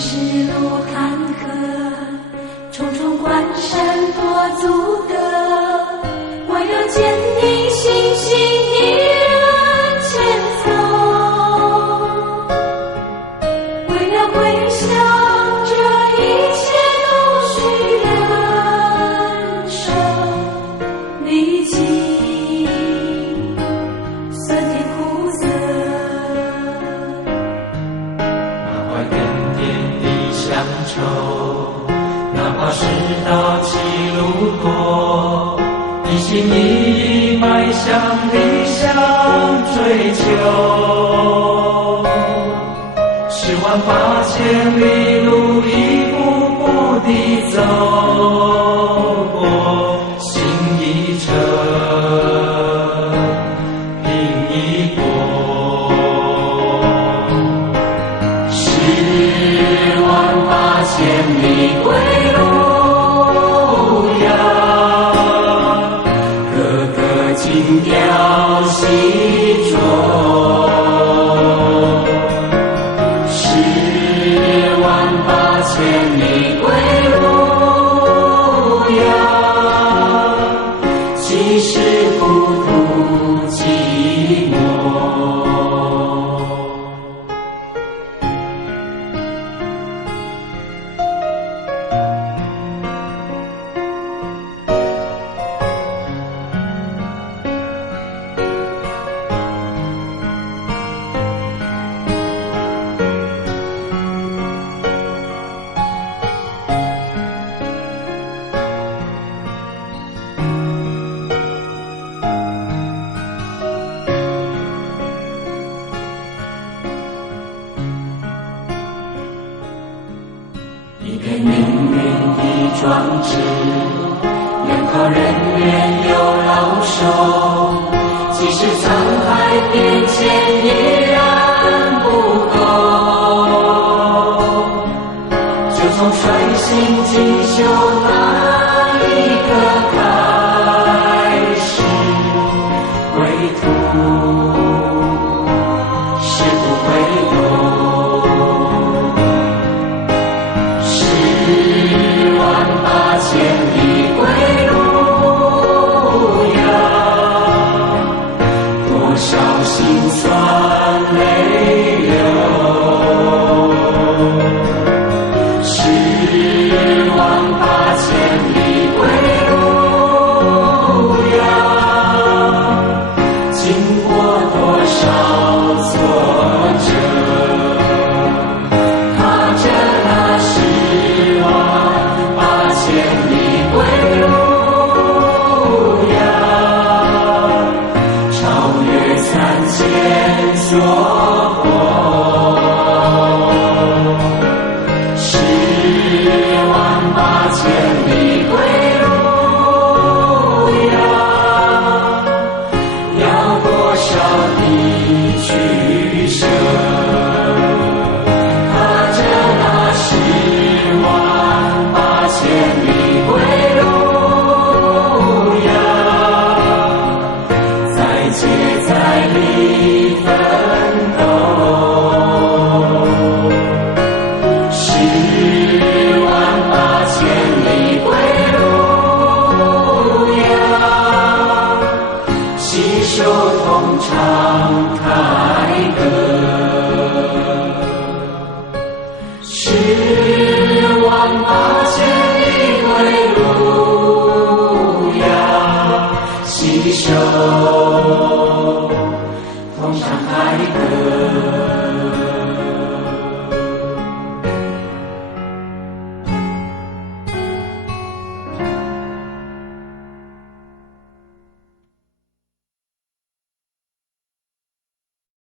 是路坎坷，重重关山多阻隔，唯有坚定信心一人前走，为了归乡，这一切都需忍受历经酸甜苦涩。哪怕点点的乡愁，哪怕世道歧路多，一心一意迈向理想追求。108000里路一步步地走过，心一程，拼一搏。108000里归路遥，个个精雕细琢。108000里归路遥，即使孤独寂寞。一片命运的壮志，两条人缘又老守，即使沧海变迁依然不够。就从率性进修那一刻开始，归途誓不回头。108000里归路遥，多少辛酸泪流。108000里归路遥，经过多少挫折，踏着那108000里归路遥，超越3000所过。108000里归路遥，要多少的取舍，踏着那108000里归路遥，再接再厉奋斗。108000里归路遥，携手同唱凯歌。108000里归路遥，携手同唱凯歌。